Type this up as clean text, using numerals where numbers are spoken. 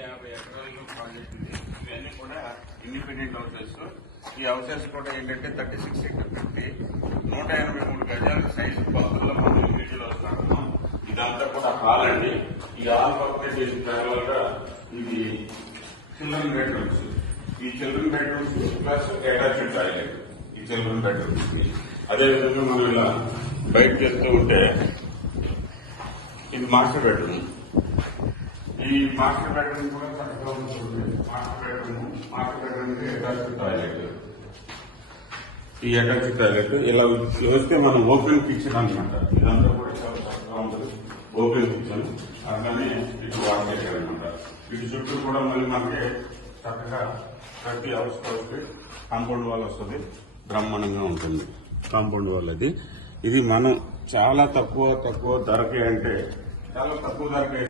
150 ఎకరాల్లో ప్రాజెక్ట్ ఇది. ఇవన్నీ కూడా ఇండిపెండెంట్ హౌసెస్. ఈ హౌసెస్ కూడా ఏంటంటే 36 ఇంటూ 50 183 గజాల సైజు కొలతల్లో మనం వీడియోలో వస్తున్నాం. ఇదంతా కూడా హాల్ అండి. ఈ హాల్ పక్కన చేసిన తర్వాత ఇది చిల్డ్రన్ బెడ్రూమ్స్. ఈ children bedrooms plus attached toilet. ఈ చిల్డ్రన్ బెడ్రూమ్స్ అదేవిధంగా మనం ఇలా బయటకు వెళ్తూ ఉంటే ఇది మాస్టర్ బెడ్రూమ్. ఈ మాస్టర్ బెడ్రూమ్ కూడా చక్కగా ఉంటుంది. మాస్టర్ బెడ్రూమ్ కి అటాచ్డ్ టాయిలెట్. ఈ అటాచ్డ్ టాయిలెట్ ఇలా వస్తే మనం ఓపెన్ కిచెన్ అనమాట. ఇదంతా కూడా చాలా చక్కగా ఉంటుంది. ఓపెన్ కిచెన్ అట్లానే ఇటు వాటర్ చేశారు అనమాట. ఇటు చుట్టూ కూడా మళ్ళీ మనకి చక్కగా ప్రతి హౌస్ కాంపౌండ్ వాల్ వస్తుంది. బ్రహ్మాండంగా ఉంటుంది కాంపౌండ్ వాల్. అది ఇది మనం చాలా తక్కువ ధరకే అంటే చాలా తక్కువ ధరకే